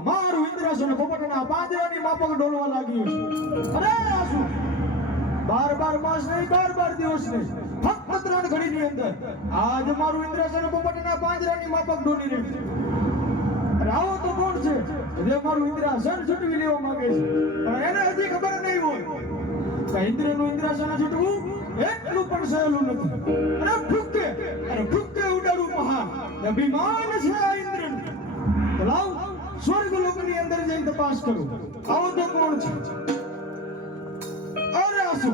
અમારું ઇન્દ્રાસન પોપટના પાંજરાની માફક ડોલવા લાગ્યું છે. અરે આસુ 12 માસ નહીં 12 દિવસ નહીં ફક્ત 3 ઘડીની અંદર આજ મારું ઇન્દ્રાસન પોપટના પાંજરાની માફક ડોલી રહ્યું છે. અરે આવો તો કોણ છે જે મારું ઇન્દ્રાસન છૂટવી લેવા માંગે છે પણ એને હજી ખબર નહીં હોય કે ઇન્દ્રનું ઇન્દ્રાસન છૂટવું એટલું પણ સહેલું નથી. અને ફૂકે ઉડાડવું મહાન અભિમાન છે આ ઇન્દ્રનું. તો લાવ સ્વર્ગ લોકની અંદર જઈને તપાસ કરો આવો તો કોણ છે. અરે આસુ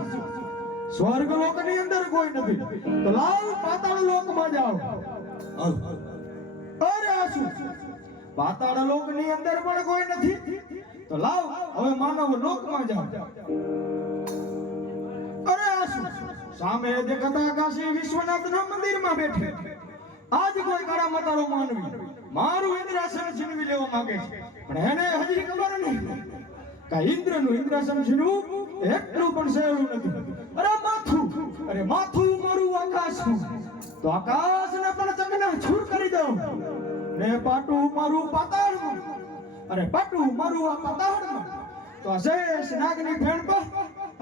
સ્વર્ગ લોકની અંદર કોઈ નથી તો લાવ પાતાળ લોકમાં જાઓ. અરે આસુ પાતાળ લોકની અંદર પણ કોઈ નથી તો લાવ હવે માનવ લોકમાં જાઓ. અરે આસુ સામે દેખાતા કાશી વિશ્વનાથના મંદિરમાં બેઠે આજ કોઈ કાળા મતારો માનવી મારું ઇન્દ્રાસન છીનવી લેવા માંગે છે પણ એને હજી ખબર નહીં કે ઇન્દ્રનું ઇન્દ્રાસન છીનવું એટલું પણ સહેલું નથી. અરે માથું મારું આકાશ તો આકાશને પણ ચકના છૂર કરી દઉં ને પાટું મારું પાતાળમાં પાટું મારું આ પાતાળમાં તો શેષ નાગની ફેણ પર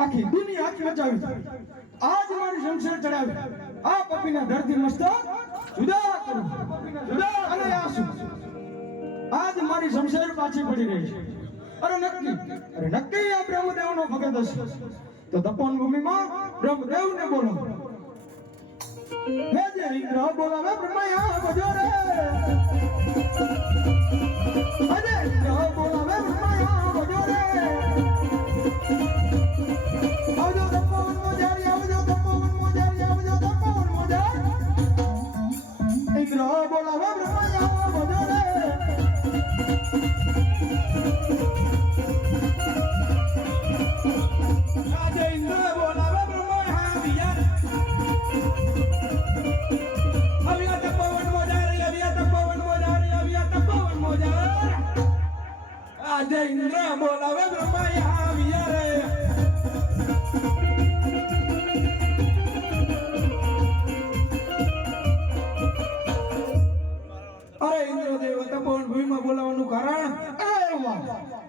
આખી દુનિયા મચાવી આજ મારી શમશેર ચડાવી આ પપીના ધરતી મસ્તક જુદા કરું જુદા. અને આસુ આજ મારી શમશેર પાછી પડી રહી છે. અરે નક્કી આ બ્રહ્મદેવનો ભગત હશે તો તપોન ભૂમિમાં બ્રહ્મદેવને બોલો. હે જે ઇન્દ્ર બોલાવે બ્રહ્મયા બજો રે. અજે ઇન્દ્ર બોલાવે બ્રહ્મયા બજો રે. આવજો તપોન મોજારી આવજો તપોન મોજારી આવજો તપોન મોજારી. ઇન્દ્ર બોલાવે બ્રહ્મયા બજો રે. આજે ઇન્દ્ર બોલાવે બ્રહ્મયા વિયાર. આવ્યા તપોન મોજારી આવ્યા તપોન મોજારી આવ્યા તપોન મોજારી. આજે ઇન્દ્ર બોલાવે બ્રહ્મયા વિયાર. બોલાવાનું કારણ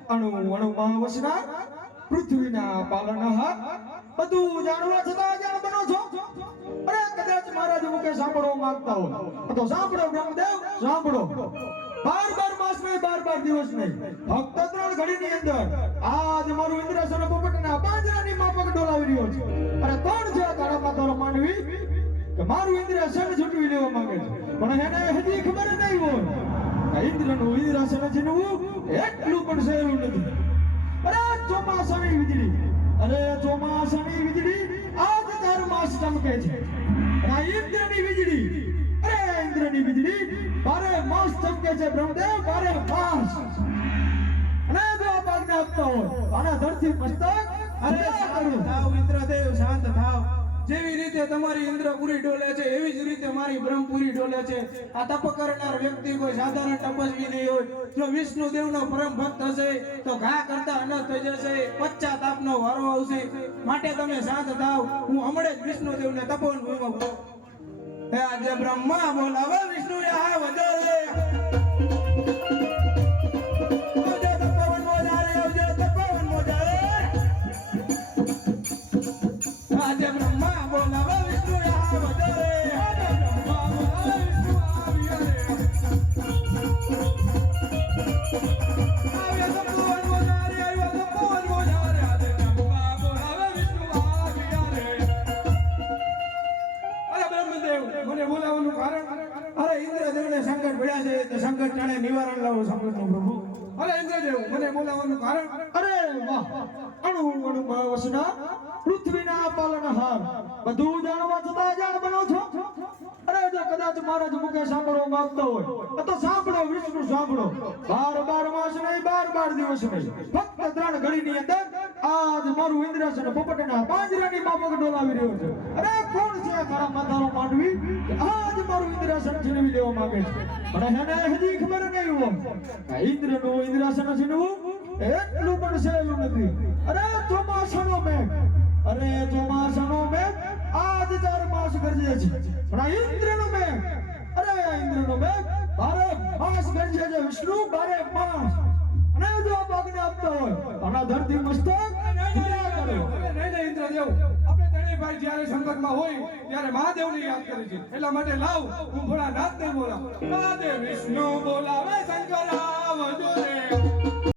અણુમાં વસનાર પૃથ્વીના પાલનહાર બધું જાણવા છતાં જાણ બનો છો. અરે કદાચ મહારાજ મુકે સાંભળવા માંગતા હોય તો સાંભળો બ્રહ્મદેવ સાંભળો. 12 માસ નહીં 12 દિવસ નહીં ફક્ત 3 ઘડીની અંદર આજ મારું ઇન્દ્રાસન પોપટના પાંજરાની માફક ડોલાવી રહ્યો છે. અરે કોણ છે આ કાળા માતાનો માનવી કે મારું ઇન્દ્રાસન છૂટવી લેવા માંગે છે પણ એને હજી ખબર નહીં હોય ઇન્દ્રનું ઇન્દ્રાસન છીનવું એટલું પણ સહેલું નથી. અરે ચોમાસાની વીજળી આજ 4 માસ ચમકે છે. ઇન્દ્રની વીજળી 12 માસ ચમકે છે બ્રહ્મદેવ 12 માસ. અને જો આ ભાગને આપતા હોય આના ધરતી મસ્તક. અરે થાવ ઇન્દ્રદેવ શાંત થાવ. જેવી રીતે તમારી ઇન્દ્રપુરી ડોલે છે એવી જ રીતે મારી બ્રહ્મપુરી ડોલે છે. આ તપ કરનાર વ્યક્તિ કોઈ સાધારણ તપસ્વી નહીં હોય. જો વિષ્ણુદેવનો પરમ ભક્ત હશે તો ઘા કરતા અનર્થ થઈ જશે, પશ્ચાતાપનો વારો આવશે. માટે તમે શાંત થાવ. હું હમણે જ વિષ્ણુદેવને તપોવન ભૂમિમાં હે આજે બ્રહ્મા બોલાવે વિષ્ણુ આ વજરે. આજે બ્રહ્મા બોલાવે વિષ્ણુ આ વજરે. સંકટ ટાણે નિવારણ લાવો સંકટનું પ્રભુ. અરે ઇન્દ્રદેવ મને બોલાવવાનું કારણ. અરે વાહ અણુમાં વસનાર પૃથ્વીના પાલનહાર બધું જાણવા છતાં જાણ બનો છો. અરે જો કદાચ મહારાજ મુકે સાંભળવા માંગતા હોય તો સાંભળો વિષ્ણુ સાંભળો 12 માસ નહીં 12 દિવસ નહીં ફક્ત 3 ઘડીની અંદર આજ મારું ઇન્દ્રાસન પોપટના પાંજરાની માફક ડોલાવી રહ્યો છે અરે કોણ છે તારા માતાનો માંડવી કે આજ મારું ઇન્દ્રાસન છીનવી લેવા માંગે છે પણ એને હજી ખબર નહીં હોય કે ઇન્દ્રનું ઇન્દ્રાસન છીનવું એટલું પણ સહેલું નથી અરે ચોમાસાનો મેઘ આજ 4 માસ ગરજે છે પણ આ ઇન્દ્રનો મેઘ અરે આ ઇન્દ્રનો મેઘ 12 માસ ગરજે છે વિષ્ણુ 12 માસ અને જો ભાગને આપતો હોય આના ધરતી મસ્તક નહીં ઇન્દ્રદેવ આપણે ત્રણેય ભાઈ જ્યારે સંકટમાં હોય ત્યારે મહાદેવને યાદ કરે છે એટલા માટે લાવ હું ભોળાનાથને બોલાવ મહાદેવ વિષ્ણુ બોલાવે શંકર આવજો રે